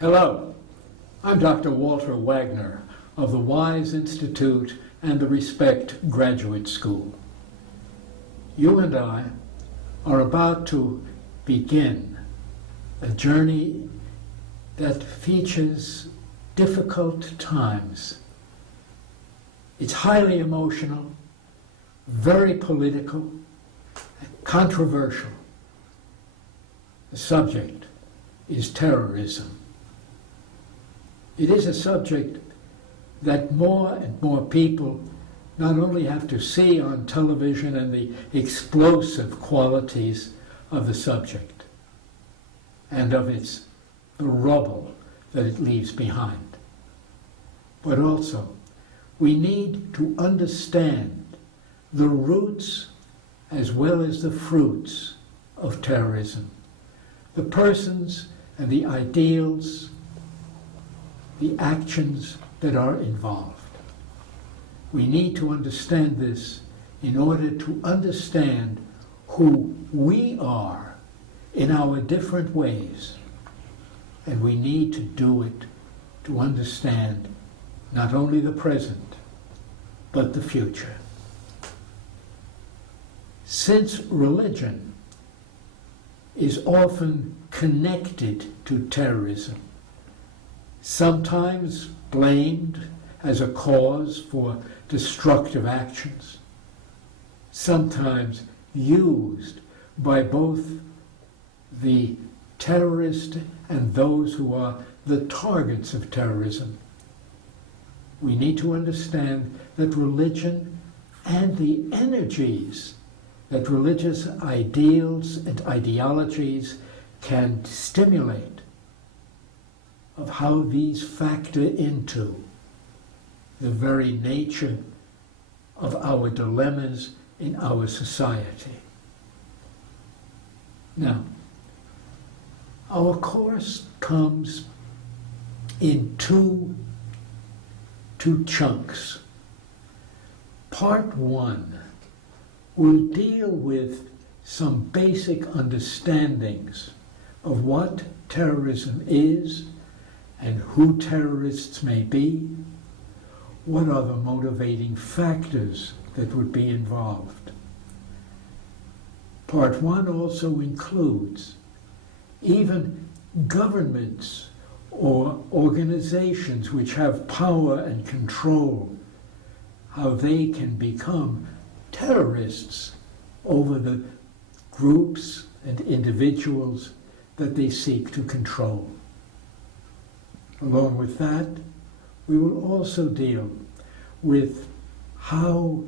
Hello, I'm Dr. Walter Wagner of the WISE Institute and the Respect Graduate School. You and I are about to begin a journey that features difficult times. It's highly emotional, very political, controversial. The subject is terrorism. It is a subject that more and more people not only have to see on television and the explosive qualities of the subject and of the rubble that it leaves behind, but also we need to understand the roots as well as the fruits of terrorism, the persons and the ideals, the actions that are involved. We need to understand this in order to understand who we are in our different ways. And we need to do it to understand not only the present, but the future. Since religion is often connected to terrorism, sometimes blamed as a cause for destructive actions, sometimes used by both the terrorist and those who are the targets of terrorism. We need to understand that religion and the energies that religious ideals and ideologies can stimulate, of how these factor into the very nature of our dilemmas in our society. Now, our course comes in two chunks. Part one will deal with some basic understandings of what terrorism is and who terrorists may be, what are the motivating factors that would be involved. Part one also includes even governments or organizations which have power and control, how they can become terrorists over the groups and individuals that they seek to control. Along with that, we will also deal with how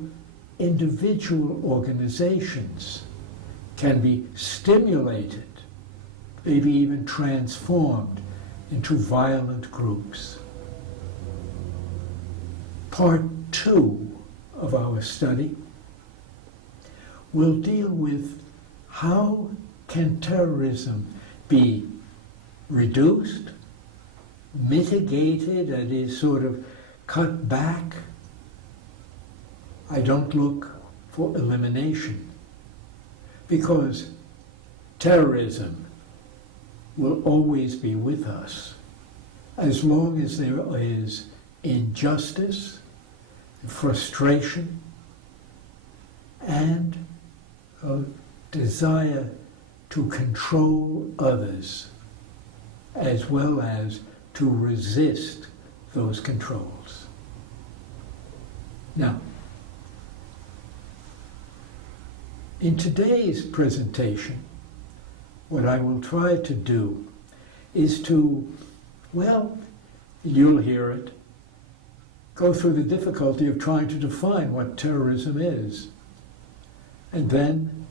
individual organizations can be stimulated, maybe even transformed into violent groups. Part two of our study will deal with how can terrorism be reduced, mitigated, that is sort of cut back. I don't look for elimination, because terrorism will always be with us as long as there is injustice, frustration, and a desire to control others, as well as to resist those controls. Now, in today's presentation, what I will try to do is to, well, you'll hear it, go through the difficulty of trying to define what terrorism is. And then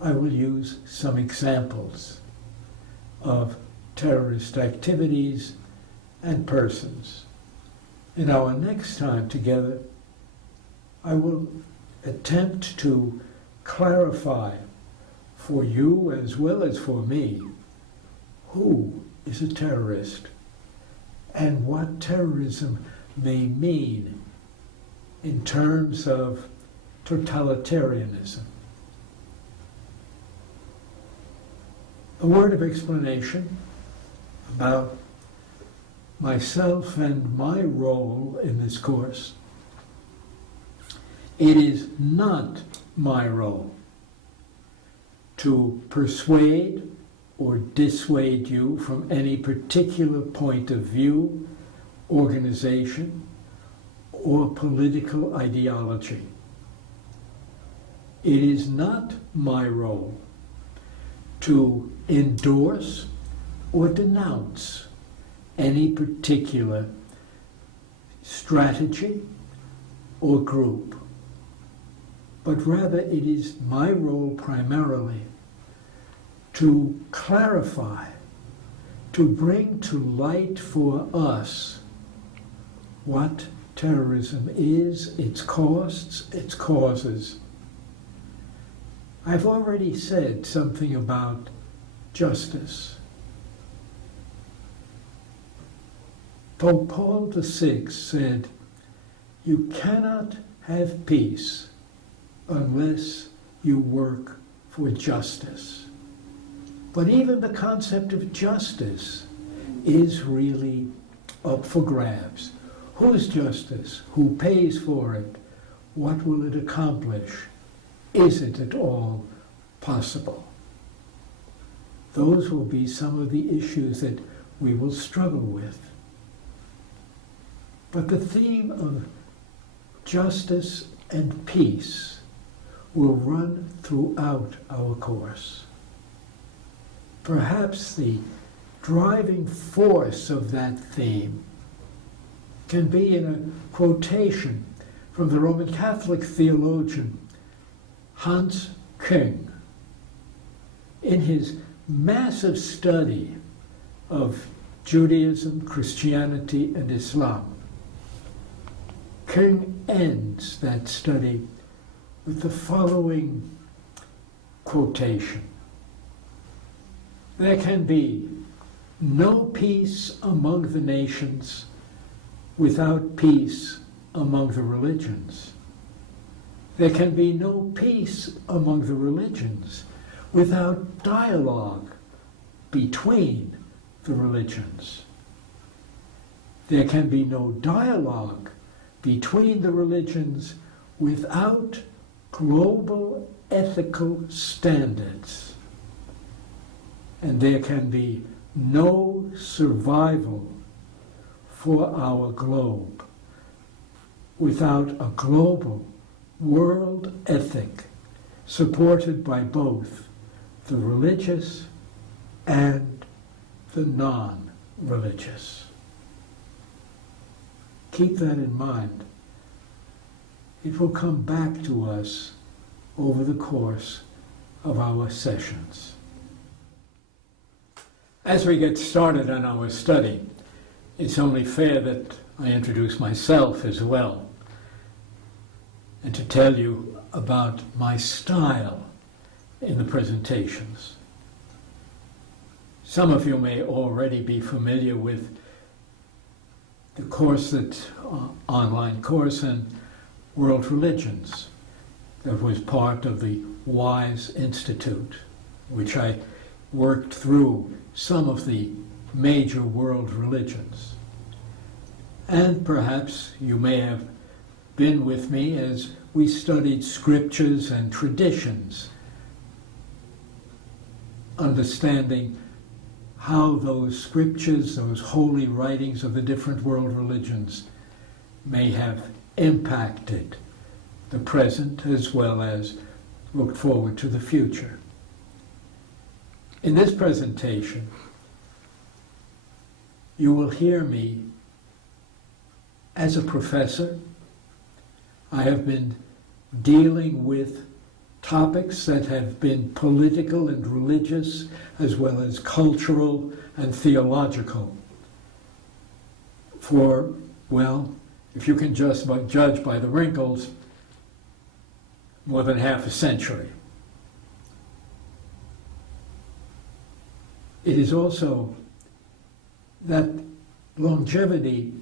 I will use some examples of terrorist activities and persons. In our next time together, I will attempt to clarify for you as well as for me who is a terrorist and what terrorism may mean in terms of totalitarianism. A word of explanation about myself and my role in this course, it is not my role to persuade or dissuade you from any particular point of view, organization, or political ideology. It is not my role to endorse or denounce any particular strategy or group, but rather it is my role primarily to clarify, to bring to light for us what terrorism is, its costs, its causes. I've already said something about justice. Pope Paul VI said, "You cannot have peace unless you work for justice." But even the concept of justice is really up for grabs. Whose justice? Who pays for it? What will it accomplish? Is it at all possible? Those will be some of the issues that we will struggle with. But the theme of justice and peace will run throughout our course. Perhaps the driving force of that theme can be in a quotation from the Roman Catholic theologian Küng. In his massive study of Judaism, Christianity, and Islam, Küng ends that study with the following quotation: "There can be no peace among the nations without peace among the religions. There can be no peace among the religions without dialogue between the religions. There can be no dialogue between the religions without global ethical standards. And there can be no survival for our globe without a global world ethic supported by both the religious and the non-religious." Keep that in mind. It will come back to us over the course of our sessions. As we get started on our study, it's only fair that I introduce myself as well, and to tell you about my style in the presentations. Some of you may already be familiar with the course online course in World Religions that was part of the WISE Institute, which I worked through some of the major world religions. And perhaps you may have been with me as we studied scriptures and traditions, understanding how those scriptures, those holy writings of the different world religions may have impacted the present as well as looked forward to the future. In this presentation, you will hear me as a professor. I have been dealing with topics that have been political and religious, as well as cultural and theological, for, well, if you can just judge by the wrinkles, more than half a century. It is also that longevity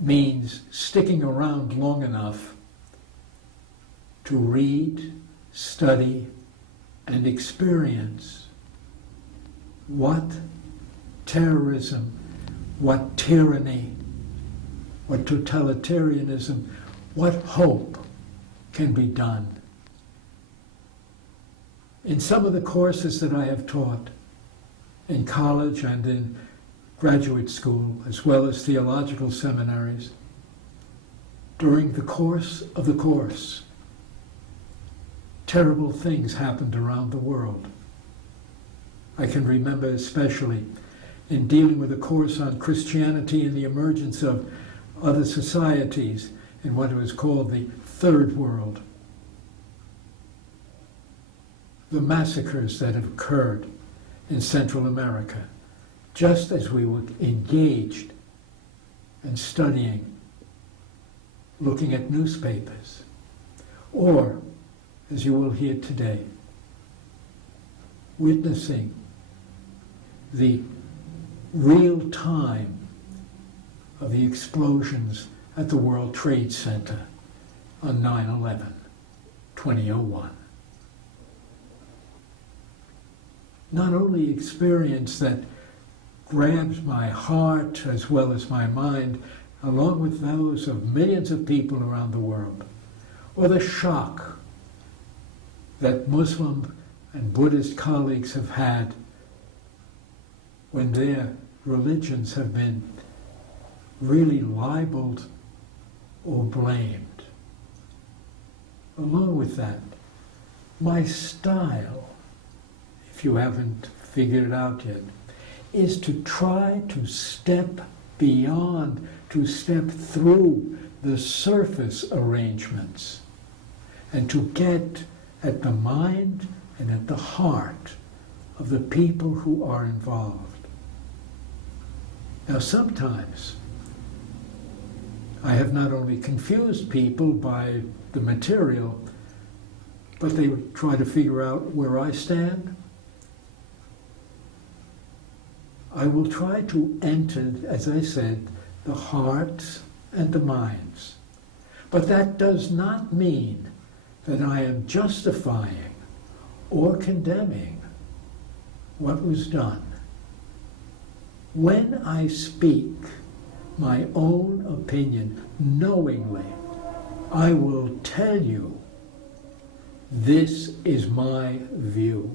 means sticking around long enough to read, study, and experience what terrorism what tyranny, what totalitarianism, what hope can be done. In some of the courses that I have taught in college and in graduate school, as well as theological seminaries, during the course of the course, terrible things happened around the world. I can remember especially in dealing with a course on Christianity and the emergence of other societies in what was called the Third World. The massacres that have occurred in Central America, just as we were engaged in studying, looking at newspapers, or, as you will hear today, witnessing the real time of the explosions at the World Trade Center on 9/11, 2001. Not only experience that grabs my heart as well as my mind, along with those of millions of people around the world, or the shock that Muslim and Buddhist colleagues have had when their religions have been really libeled or blamed. Along with that, my style, if you haven't figured it out yet, is to try to step beyond, to step through the surface arrangements and to get at the mind and at the heart of the people who are involved. Now, sometimes I have not only confused people by the material, but they try to figure out where I stand. I will try to enter, as I said, the hearts and the minds. But that does not mean that I am justifying or condemning what was done. When I speak my own opinion knowingly, I will tell you, this is my view,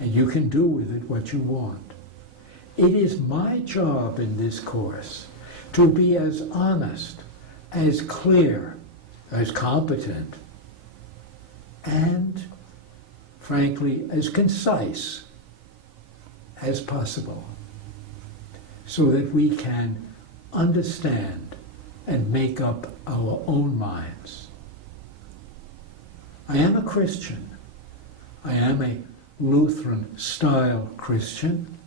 and you can do with it what you want. It is my job in this course to be as honest, as clear, as competent, and, frankly, as concise as possible, so that we can understand and make up our own minds. I am a Christian. I am a Lutheran-style Christian,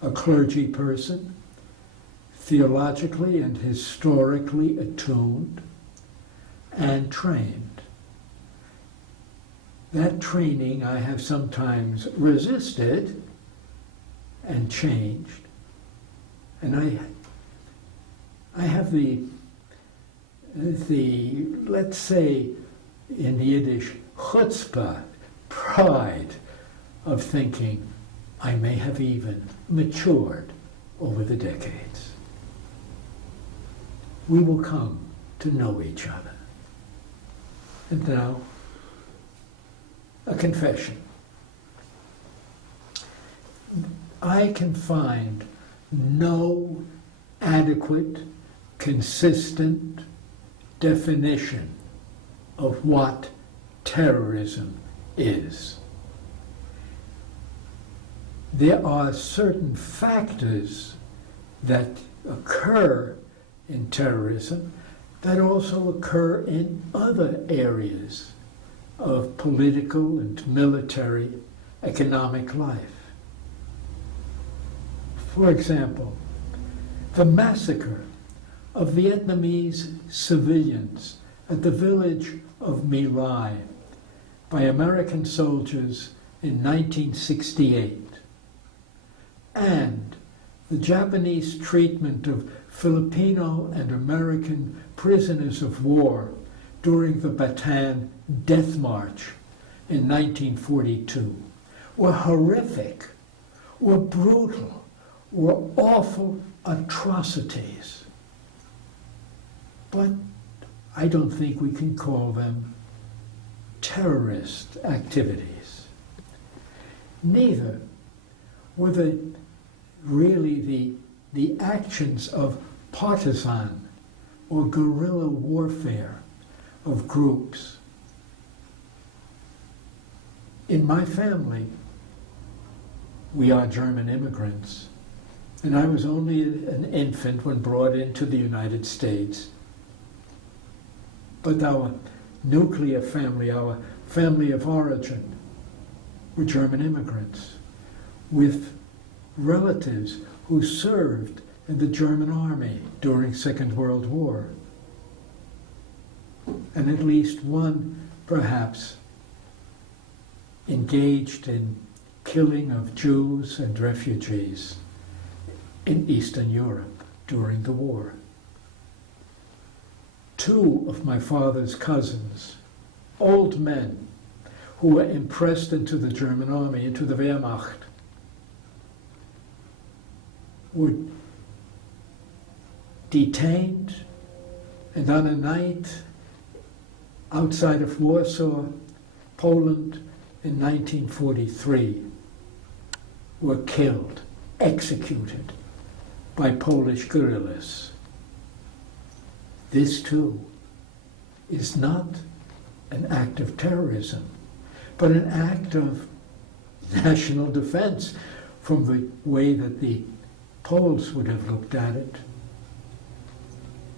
a clergy person, theologically and historically attuned and trained. That training I have sometimes resisted and changed, and I have the let's say in Yiddish, chutzpah, pride of thinking I may have even matured over the decades. We will come to know each other. And now, a confession. I can find no adequate, consistent definition of what terrorism is. There are certain factors that occur in terrorism that also occur in other areas of political and military economic life. For example, the massacre of Vietnamese civilians at the village of My Lai by American soldiers in 1968, and the Japanese treatment of Filipino and American prisoners of war during the Bataan Death March in 1942 were horrific, were brutal, were awful atrocities. But I don't think we can call them terrorist activities. Neither were they really the actions of partisan or guerrilla warfare of groups. In my family, we are German immigrants, and I was only an infant when brought into the United States. But our nuclear family, our family of origin, were German immigrants with relatives who served in the German army during Second World War. And at least one, perhaps, engaged in killing of Jews and refugees in Eastern Europe during the war. Two of my father's cousins, old men who were impressed into the German army, into the Wehrmacht, were detained, and on a night outside of Warsaw, Poland, in 1943, were killed, executed by Polish guerrillas. This too is not an act of terrorism, but an act of national defense from the way that the Poles would have looked at it.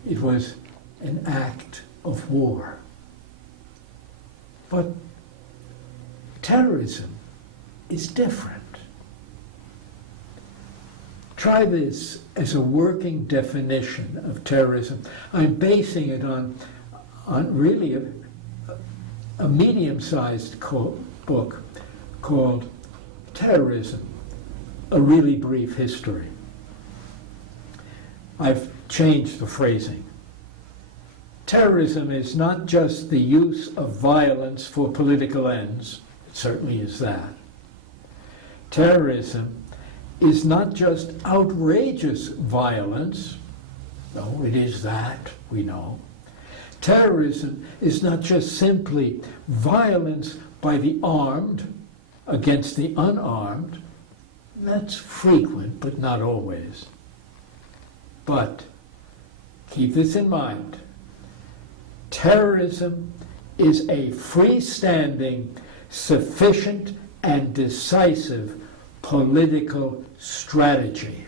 It was an act of war. But terrorism is different. Try this as a working definition of terrorism. I'm basing it on really a medium-sized book called Terrorism, A Really Brief History. I've changed the phrasing. Terrorism is not just the use of violence for political ends. It certainly is that. Terrorism is not just outrageous violence. No, it is that, we know. Terrorism is not just simply violence by the armed against the unarmed. That's frequent, but not always. But keep this in mind. Terrorism is a freestanding, sufficient, and decisive political strategy.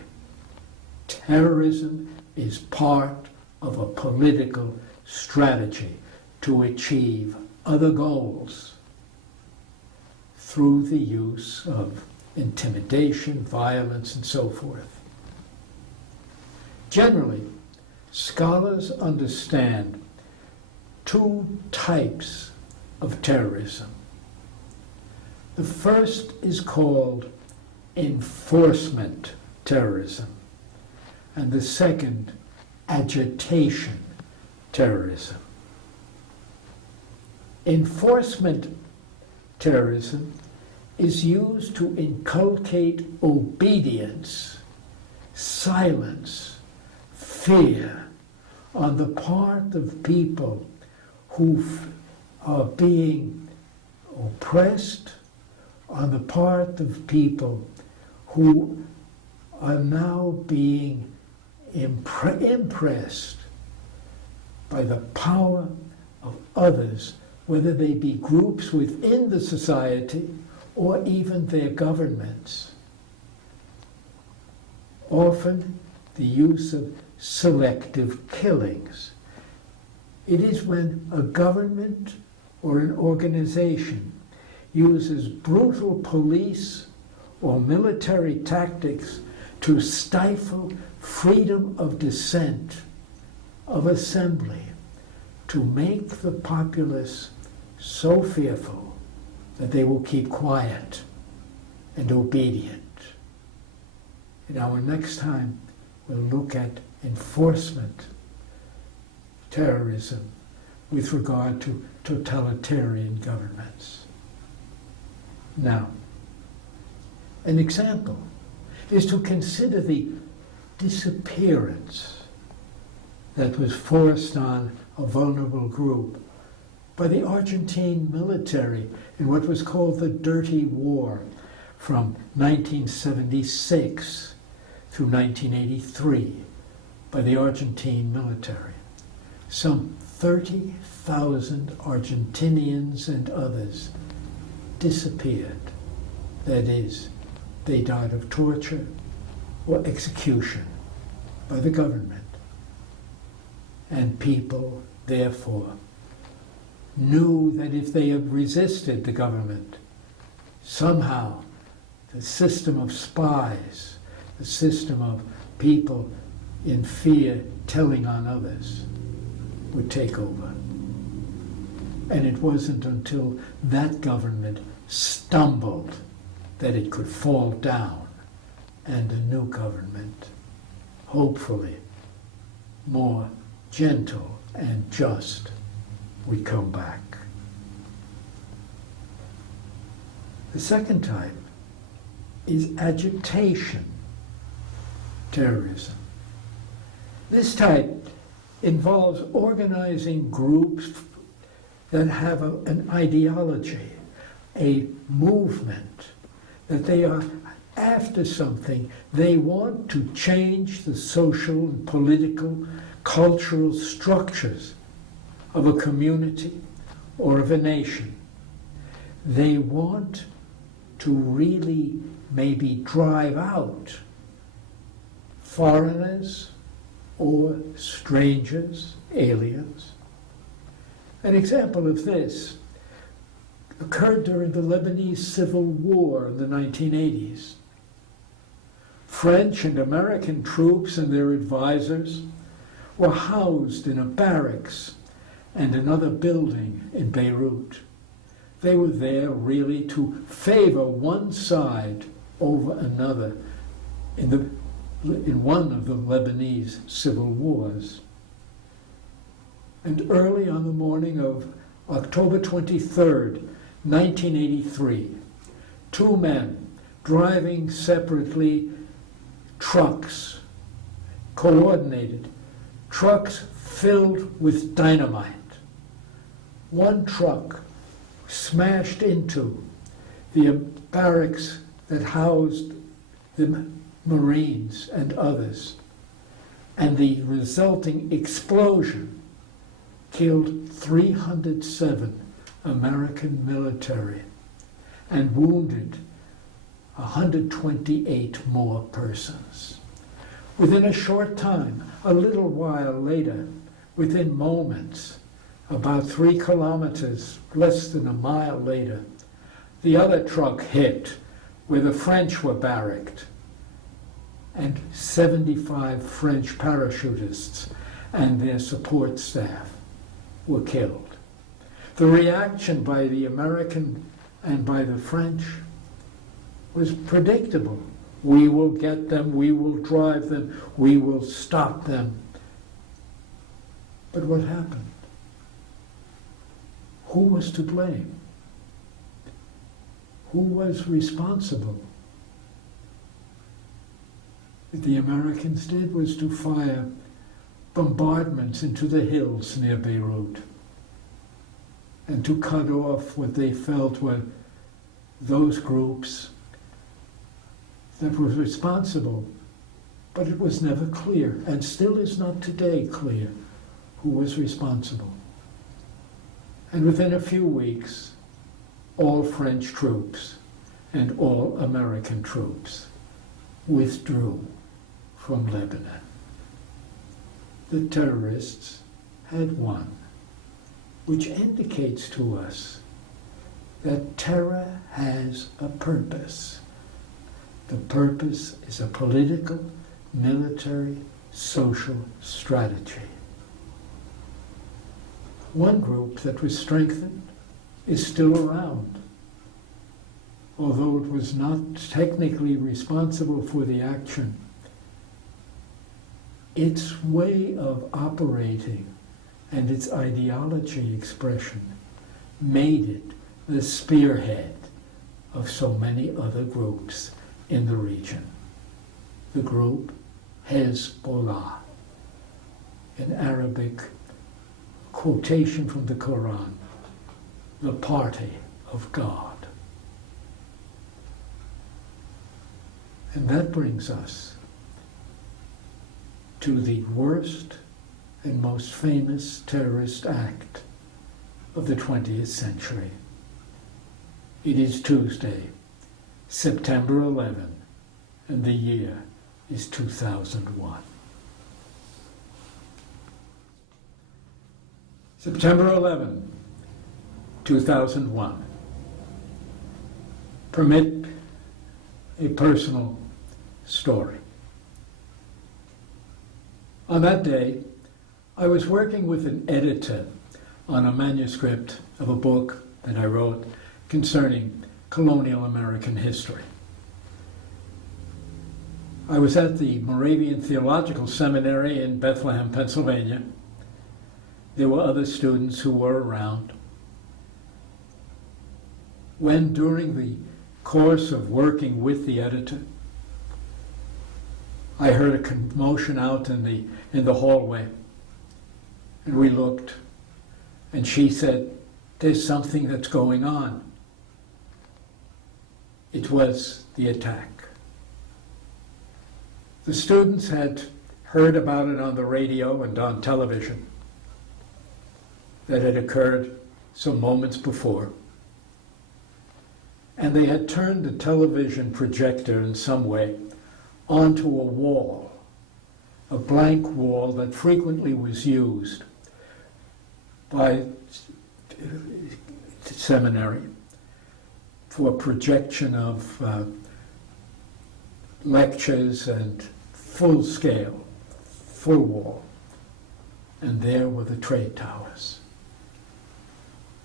Terrorism is part of a political strategy to achieve other goals through the use of intimidation, violence, and so forth. Generally, scholars understand two types of terrorism. The first is called enforcement terrorism, and the second, agitation terrorism. Enforcement terrorism is used to inculcate obedience, silence, fear on the part of people who are being oppressed, on the part of people who are now being impressed by the power of others, whether they be groups within the society or even their governments. Often the use of selective killings. It is when a government or an organization uses brutal police or military tactics to stifle freedom of dissent, of assembly, to make the populace so fearful that they will keep quiet and obedient. In our next time, we'll look at enforcement terrorism with regard to totalitarian governments. Now, an example. is to consider the disappearance that was forced on a vulnerable group by the Argentine military in what was called the Dirty War from 1976 through 1983 by the Argentine military. Some 30,000 Argentinians and others disappeared. That is, they died of torture or execution by the government. And people, therefore, knew that if they had resisted the government, somehow the system of spies, the system of people in fear telling on others, would take over. And it wasn't until that government stumbled that it could fall down and a new government, hopefully more gentle and just, would come back. The second type is agitation terrorism. This type involves organizing groups that have an ideology, a movement, that they are after something. They want to change the social and political, cultural structures of a community or of a nation. They want to really maybe drive out foreigners or strangers, aliens. An example of this occurred during the Lebanese Civil War in the 1980s. French and American troops and their advisors were housed in a barracks and another building in Beirut. They were there really to favor one side over another in one of the Lebanese civil wars. And early on the morning of October 23rd, 1983, two men driving separately trucks, coordinated, trucks filled with dynamite. One truck smashed into the barracks that housed the Marines and others, and the resulting explosion killed 307 American military and wounded 128 more persons. Within a short time, a little while later, within moments, about 3 kilometers, less than a mile later, the other truck hit where the French were barracked, and 75 French parachutists and their support staff were killed. The reaction by the American and by the French was predictable. We will get them, we will drive them, we will stop them. But what happened? Who was to blame? Who was responsible? What the Americans did was to fire bombardments into the hills near Beirut and to cut off what they felt were those groups that were responsible. But it was never clear, and still is not today clear, who was responsible. And within a few weeks, all French troops and all American troops withdrew from Lebanon. The terrorists had won, which indicates to us that terror has a purpose. The purpose is a political, military, social strategy. One group that was strengthened is still around. Although it was not technically responsible for the action, its way of operating and its ideology expression made it the spearhead of so many other groups in the region. the group Hezbollah, in Arabic, quotation from the Quran, the party of God. And that brings us to the worst and most famous terrorist act of the 20th century. It is Tuesday, September 11, and the year is 2001. September 11, 2001. Permit a personal story. On that day, I was working with an editor on a manuscript of a book that I wrote concerning colonial American history. I was at the Moravian Theological Seminary in Bethlehem, Pennsylvania. There were other students who were around. When, during the course of working with the editor, I heard a commotion out in the hallway, and we looked, and she said, "There's something that's going on." It was the attack. The students had heard about it on the radio and on television that had occurred some moments before. And they had turned the television projector in some way onto a wall, a blank wall that frequently was used by the seminary for projection of lectures and full scale, full wall. And there were the trade towers.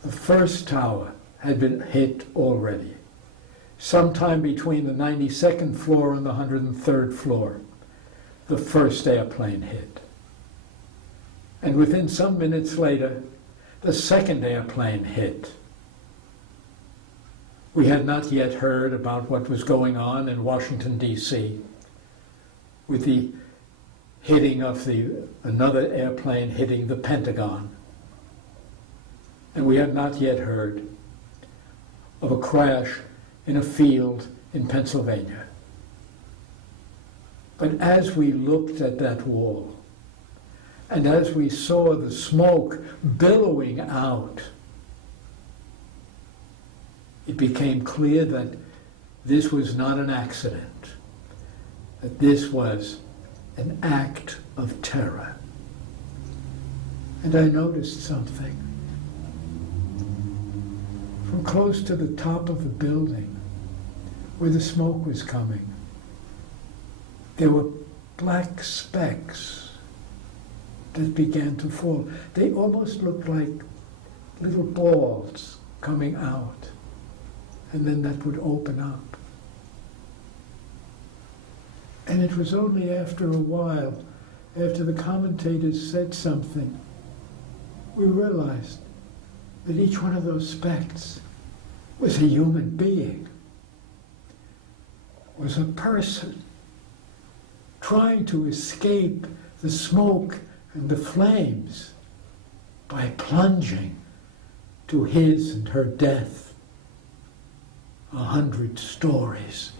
The first tower had been hit already. Sometime between the 92nd floor and the 103rd floor, the first airplane hit. And within some minutes later, the second airplane hit. We had not yet heard about what was going on in Washington, D.C., with the hitting of another airplane hitting the Pentagon. And we had not yet heard of a crash in a field in Pennsylvania. But as we looked at that wall, and as we saw the smoke billowing out, it became clear that this was not an accident, that this was an act of terror. And I noticed something. From close to the top of the building, where the smoke was coming, there were black specks that began to fall. They almost looked like little balls coming out, and then that would open up. And it was only after a while, after the commentators said something, we realized that each one of those specks was a human being, was a person trying to escape the smoke and the flames by plunging to his and her death 100 stories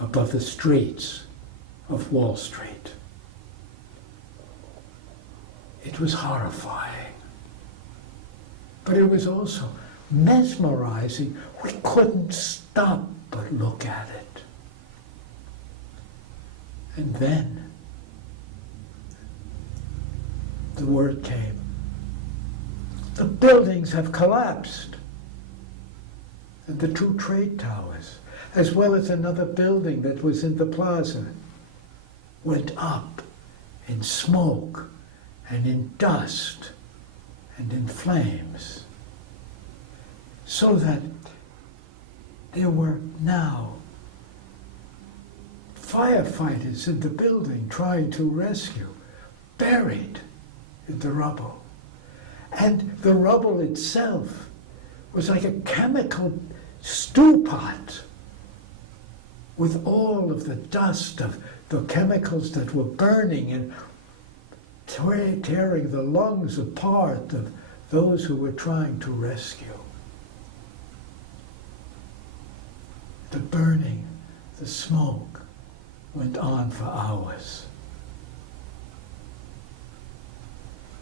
above the streets of Wall Street. It was horrifying, but it was also mesmerizing. We couldn't stop but look at it. And then the word came. The buildings have collapsed. And the two trade towers, as well as another building that was in the plaza, went up in smoke and in dust and in flames. So that there were now firefighters in the building trying to rescue, buried in the rubble. And the rubble itself was like a chemical stew pot. with all of the dust of the chemicals that were burning and tearing the lungs apart of those who were trying to rescue. The burning, the smoke went on for hours.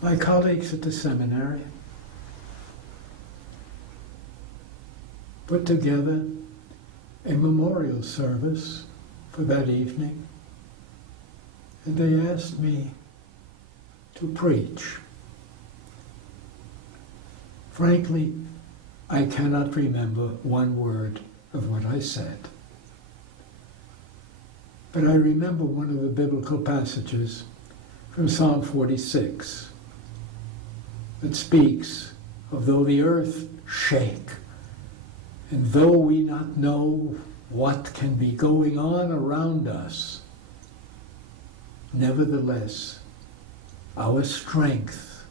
My colleagues at the seminary put together a memorial service for that evening, and they asked me to preach. Frankly, I cannot remember one word of what I said. But I remember one of the biblical passages from Psalm 46 that speaks of though the earth shake, and though we not know what can be going on around us, nevertheless, our strength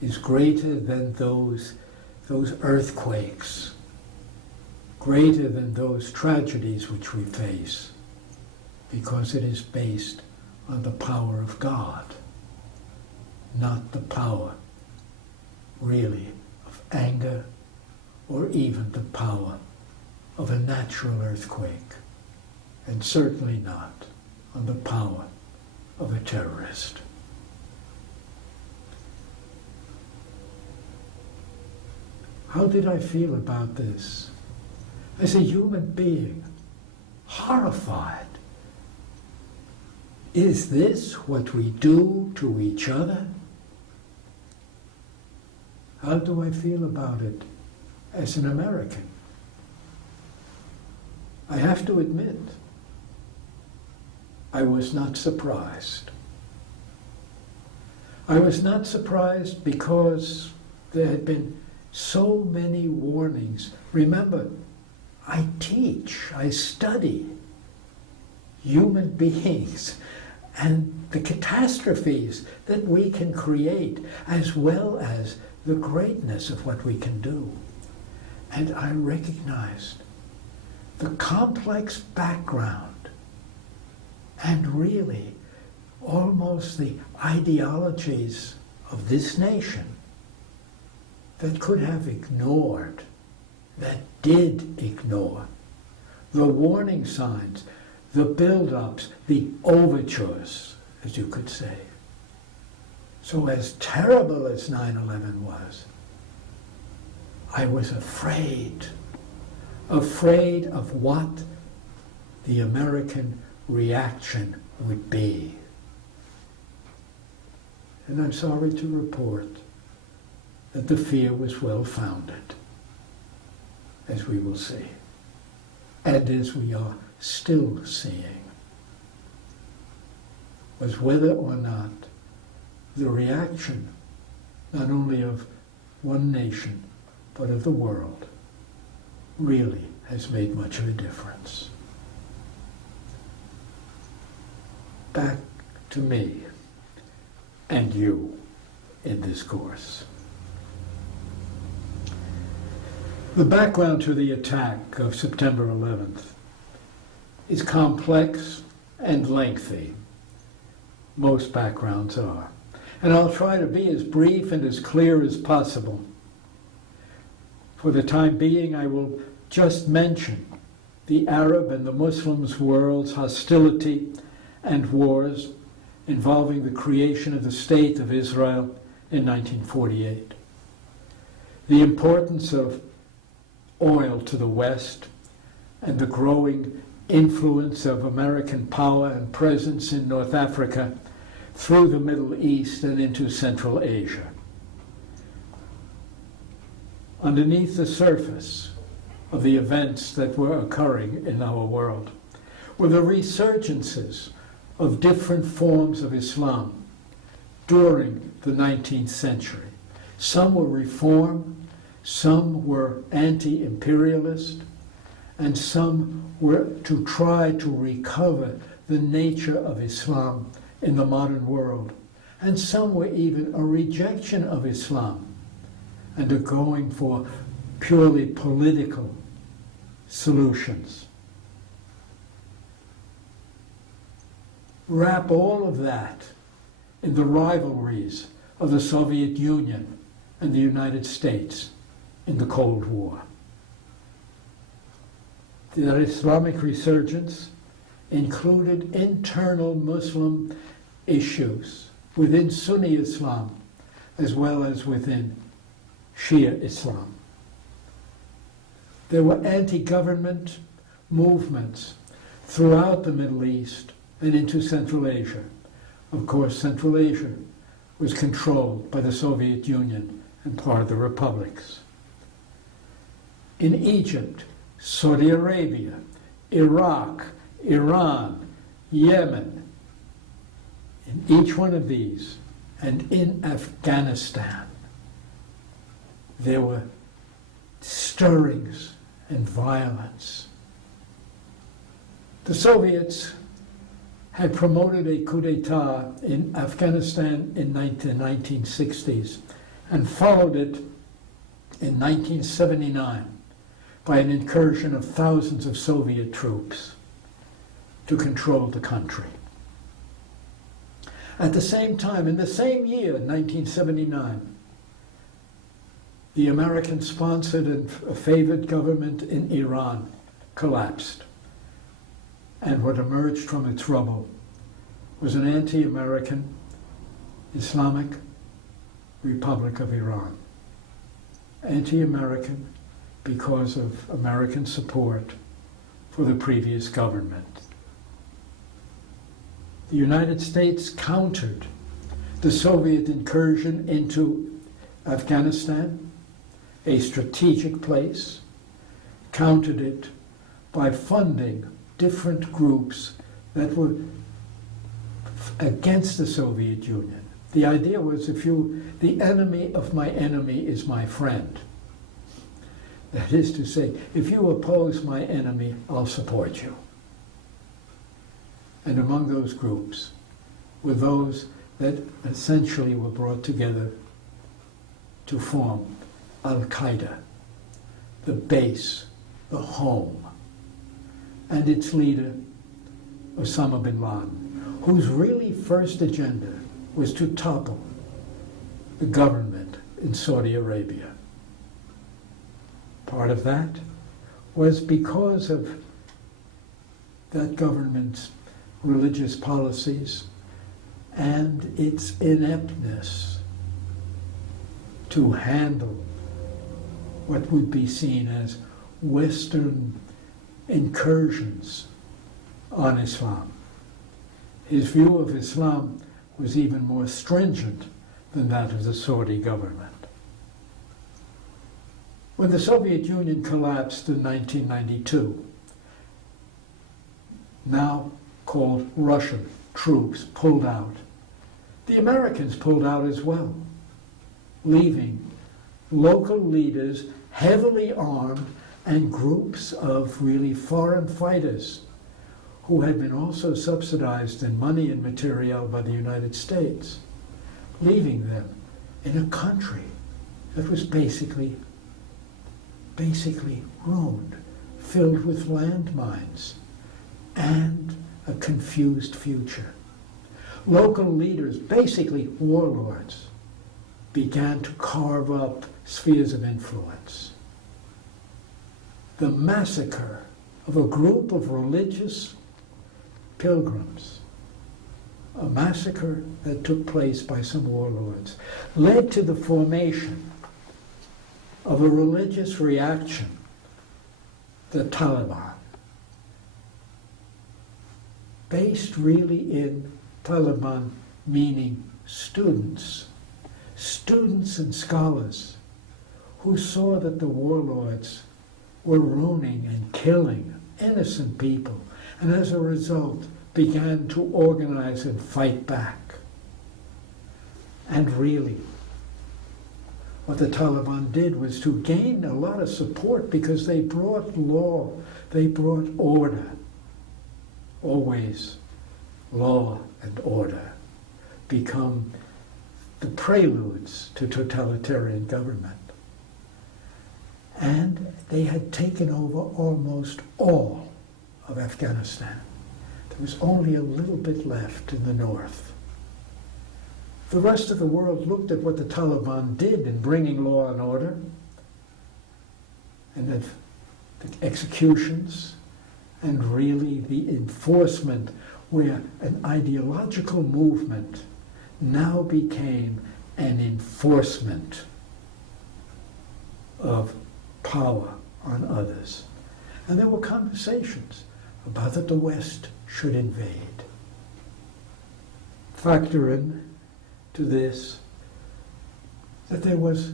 is greater than those earthquakes, greater than those tragedies which we face, because it is based on the power of God, not the power, really, of anger, or even the power of a natural earthquake, and certainly not on the power of a terrorist. How did I feel about this? As a human being, horrified. Is this what we do to each other? How do I feel about it as an American? I have to admit, I was not surprised. I was not surprised because there had been so many warnings. Remember, I teach, I study human beings and the catastrophes that we can create, as well as the greatness of what we can do. And I recognized the complex background and really almost the ideologies of this nation that could have ignored, that did ignore, the warning signs, the build-ups, the overtures, as you could say. So as terrible as 9/11 was, I was afraid of what the American reaction would be. And I'm sorry to report that the fear was well-founded, as we will see, and as we are still seeing, was whether or not the reaction, not only of one nation, but of the world, really has made much of a difference. Back to me and you in this course. The background to the attack of September 11th is complex and lengthy. Most backgrounds are. And I'll try to be as brief and as clear as possible. For the time being, I will just mention the Arab and the Muslim world's hostility and wars involving the creation of the State of Israel in 1948. The importance of oil to the West and the growing influence of American power and presence in North Africa through the Middle East and into Central Asia. Underneath the surface of the events that were occurring in our world were the resurgences of different forms of Islam during the 19th century. Some were reform, some were anti-imperialist, and some were to try to recover the nature of Islam in the modern world. And some were even a rejection of Islam and are going for purely political solutions. wrap all of that in the rivalries of the Soviet Union and the United States in the Cold War. The Islamic resurgence included internal Muslim issues within Sunni Islam as well as within Shia Islam. There were anti-government movements throughout the Middle East and into Central Asia. Of course, Central Asia was controlled by the Soviet Union and part of the republics. In Egypt, Saudi Arabia, Iraq, Iran, Yemen, in each one of these, and in Afghanistan, there were stirrings and violence. The Soviets had promoted a coup d'etat in Afghanistan in the 1960s and followed it in 1979 by an incursion of thousands of Soviet troops to control the country. At the same time, in the same year, 1979, the American-sponsored and favored government in Iran collapsed. And what emerged from its rubble was an anti-American Islamic Republic of Iran. Anti-American because of American support for the previous government. The United States countered the Soviet incursion into Afghanistan, a strategic place, countered it by funding different groups that were against the Soviet Union. The idea was the enemy of my enemy is my friend. That is to say, if you oppose my enemy, I'll support you. And among those groups were those that essentially were brought together to form Al-Qaeda, the base, the home, and its leader, Osama bin Laden, whose really first agenda was to topple the government in Saudi Arabia. Part of that was because of that government's religious policies and its ineptness to handle what would be seen as Western incursions on Islam. His view of Islam was even more stringent than that of the Saudi government. When the Soviet Union collapsed in 1992, now called Russian troops pulled out. The Americans pulled out as well, leaving local leaders heavily armed and groups of really foreign fighters who had been also subsidized in money and material by the United States, leaving them in a country that was basically ruined, filled with landmines, and a confused future. Local leaders, basically warlords, began to carve up spheres of influence. The massacre of a group of religious pilgrims, a massacre that took place by some warlords, led to the formation of a religious reaction, the Taliban, based really in Taliban meaning students and scholars who saw that the warlords were ruining and killing innocent people, and as a result began to organize and fight back. And really, what the Taliban did was to gain a lot of support because they brought law, they brought order. Always law and order become the preludes to totalitarian government. And they had taken over almost all of Afghanistan. There was only a little bit left in the north. The rest of the world looked at what the Taliban did in bringing law and order, and the executions, and really the enforcement, where an ideological movement now became an enforcement of power on others. And there were conversations about that the West should invade. Factor in to this that there was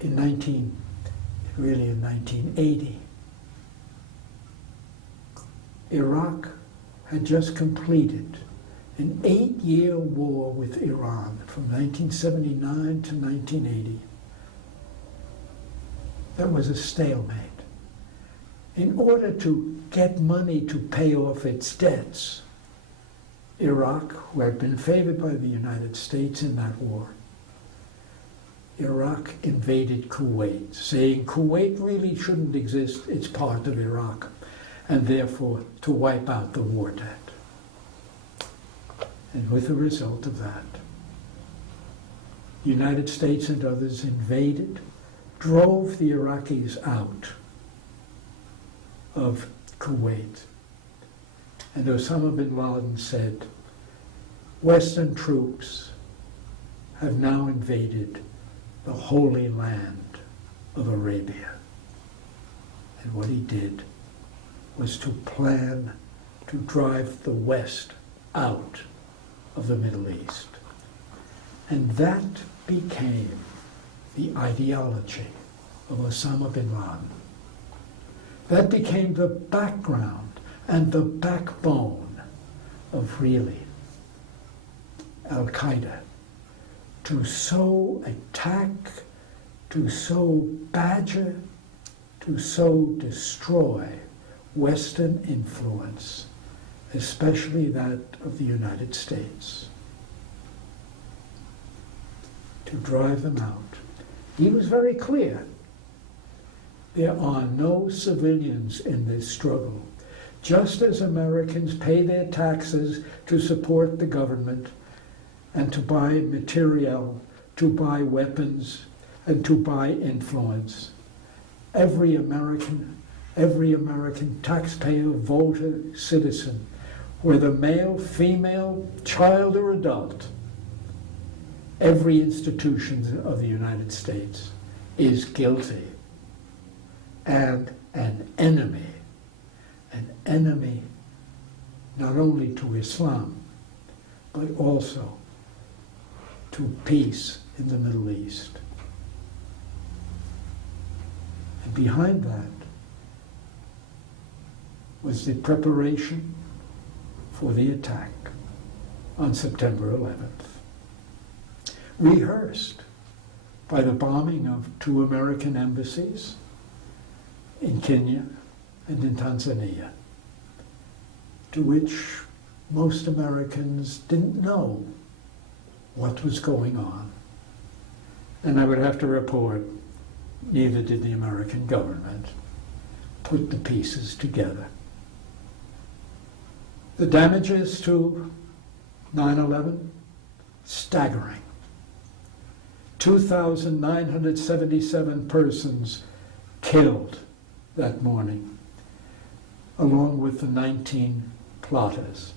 in 1980, Iraq had just completed an 8-year war with Iran from 1979 to 1980. That was a stalemate. In order to get money to pay off its debts, Iraq, who had been favored by the United States in that war, Iraq invaded Kuwait, saying Kuwait really shouldn't exist, it's part of Iraq, and therefore to wipe out the war debt. And with the result of that, the United States and others invaded, drove the Iraqis out of Kuwait. And Osama bin Laden said, Western troops have now invaded the Holy Land of Arabia. And what he did was to plan to drive the West out of the Middle East. And that became the ideology of Osama bin Laden. That became the background and the backbone of really Al-Qaeda, to so attack, to so badger, to so destroy Western influence, especially that of the United States, to drive them out. He was very clear. There are no civilians in this struggle. Just as Americans pay their taxes to support the government and to buy materiel, to buy weapons, and to buy influence, every American taxpayer, voter, citizen, whether male, female, child, or adult, every institution of the United States is guilty and an enemy not only to Islam, but also to peace in the Middle East. And behind that was the preparation for the attack on September 11th, rehearsed by the bombing of 2 American embassies in Kenya and in Tanzania, to which most Americans didn't know what was going on. And I would have to report, neither did the American government put the pieces together. The damages to 9/11, staggering. 2,977 persons killed that morning, along with the 19 plotters,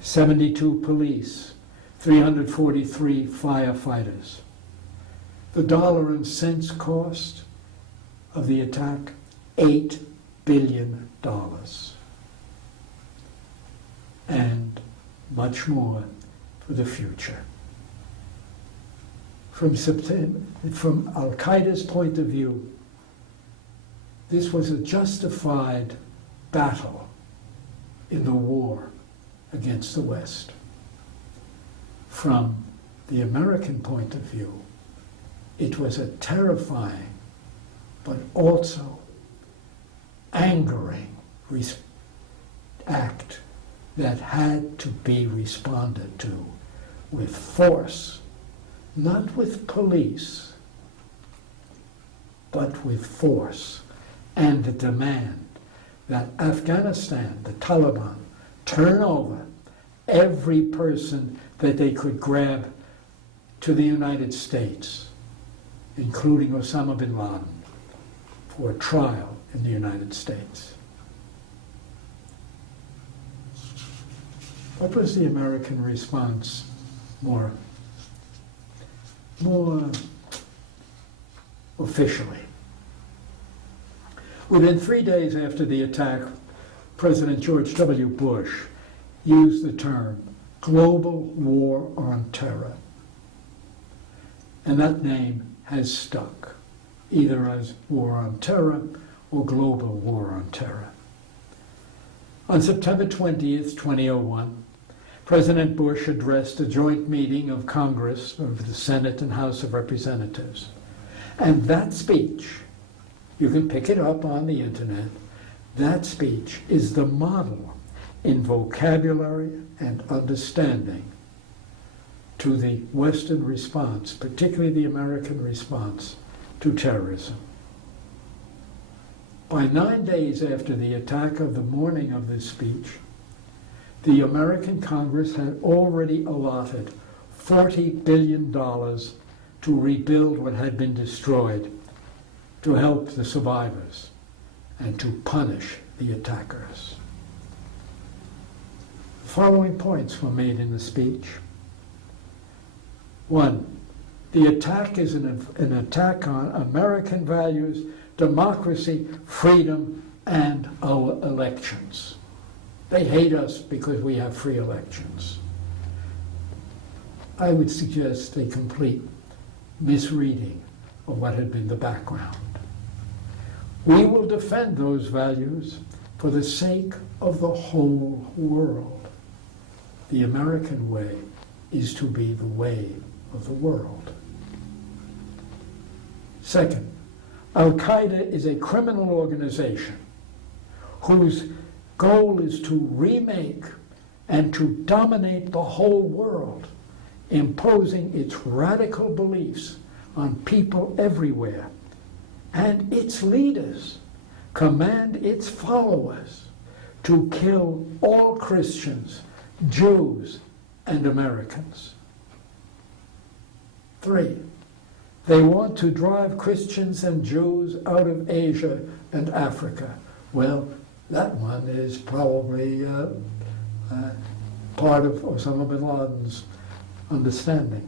72 police, 343 firefighters. The dollar and cents cost of the attack, $8 billion. And much more for the future. From Al-Qaeda's point of view, this was a justified battle in the war against the West. From the American point of view, it was a terrifying but also angering act that had to be responded to with force, not with police, but with force and the demand that Afghanistan, the Taliban, turn over every person that they could grab to the United States, including Osama bin Laden, for trial in the United States. What was the American response more officially? Within 3 days after the attack, President George W. Bush used the term global war on terror. And that name has stuck, either as war on terror or global war on terror. On September 20th, 2001, President Bush addressed a joint meeting of Congress, of the Senate and House of Representatives. And that speech, you can pick it up on the internet, that speech is the model in vocabulary and understanding to the Western response, particularly the American response to terrorism. By 9 days after the attack of the morning of this speech, the American Congress had already allotted $40 billion to rebuild what had been destroyed, to help the survivors, and to punish the attackers. The following points were made in the speech. 1, the attack is an attack on American values, democracy, freedom, and our elections. They hate us because we have free elections. I would suggest a complete misreading of what had been the background. We will defend those values for the sake of the whole world. The American way is to be the way of the world. Second, Al-Qaeda is a criminal organization whose goal is to remake and to dominate the whole world, imposing its radical beliefs on people everywhere, and its leaders command its followers to kill all Christians, Jews, and Americans. 3, they want to drive Christians and Jews out of Asia and Africa. Well, that one is probably part of Osama bin Laden's understanding.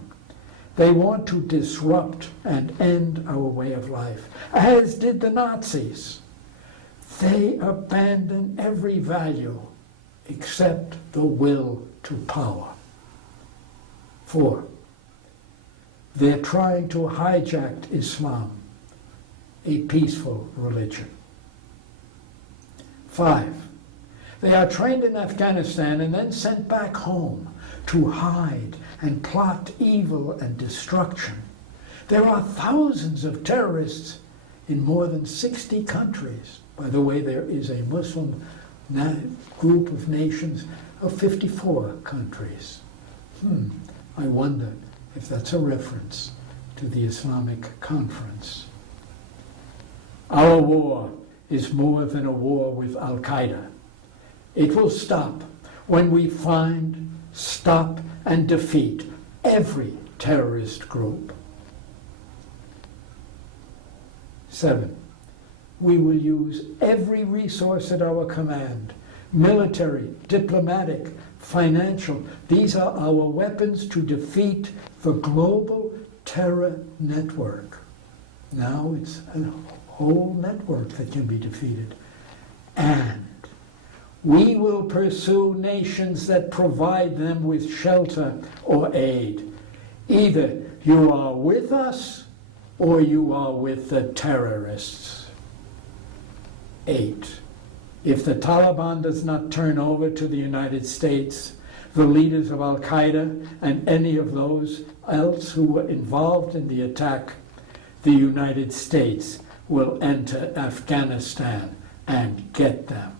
They want to disrupt and end our way of life, as did the Nazis. They abandon every value except the will to power. 4, they're trying to hijack Islam, a peaceful religion. 5, they are trained in Afghanistan and then sent back home to hide and plot evil and destruction. There are thousands of terrorists in more than 60 countries. By the way, there is a Muslim group of nations of 54 countries. I wonder if that's a reference to the Islamic Conference. Our war is more than a war with Al-Qaeda. It will stop when we find, stop, and defeat every terrorist group. 7, we will use every resource at our command, military, diplomatic, financial. These are our weapons to defeat the global terror network. Now it's a whole network that can be defeated. And we will pursue nations that provide them with shelter or aid. Either you are with us or you are with the terrorists. 8, if the Taliban does not turn over to the United States, the leaders of Al-Qaeda and any of those else who were involved in the attack, the United States will enter Afghanistan and get them.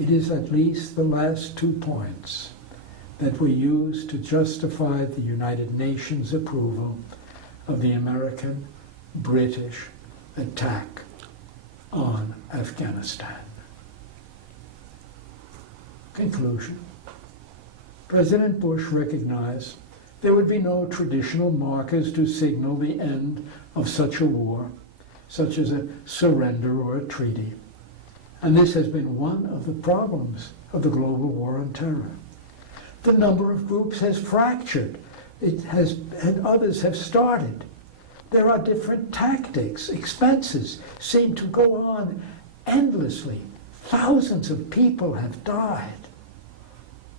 It is at least the last 2 points that were used to justify the United Nations approval of the American-British attack on Afghanistan. Conclusion. President Bush recognized there would be no traditional markers to signal the end of such a war, such as a surrender or a treaty. And this has been one of the problems of the global war on terror. The number of groups has fractured. And others have started. There are different tactics. Expenses seem to go on endlessly. Thousands of people have died.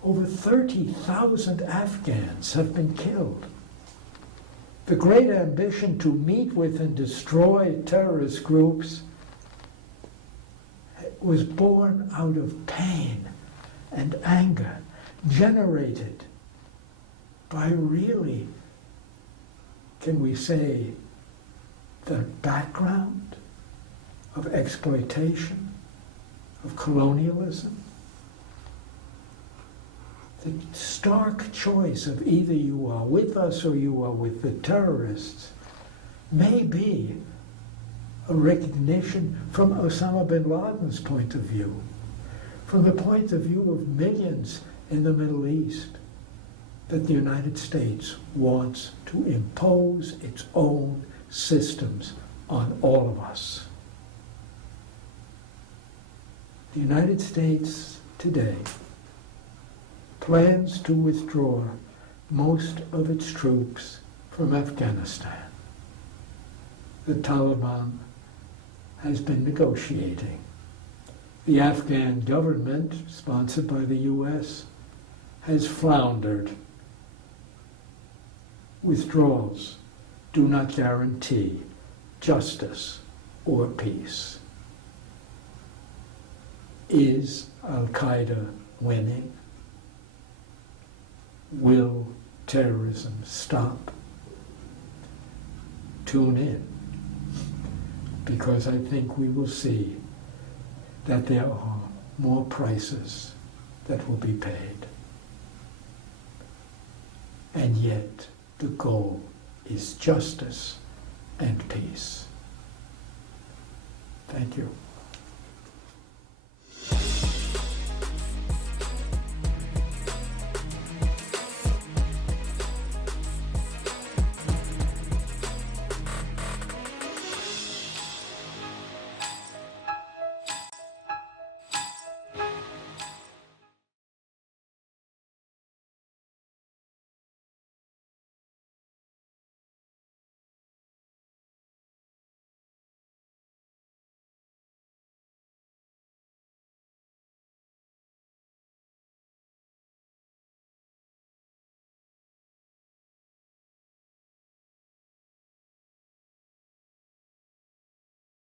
Over 30,000 Afghans have been killed. The great ambition to meet with and destroy terrorist groups was born out of pain and anger, generated by really, can we say, the background of exploitation, of colonialism. The stark choice of either you are with us or you are with the terrorists may be a recognition from Osama bin Laden's point of view, from the point of view of millions in the Middle East, that the United States wants to impose its own systems on all of us. The United States today plans to withdraw most of its troops from Afghanistan. The Taliban has been negotiating. The Afghan government, sponsored by the US, has floundered. Withdrawals do not guarantee justice or peace. Is Al-Qaeda winning? Will terrorism stop? Tune in, because I think we will see that there are more prices that will be paid. And yet, the goal is justice and peace. Thank you.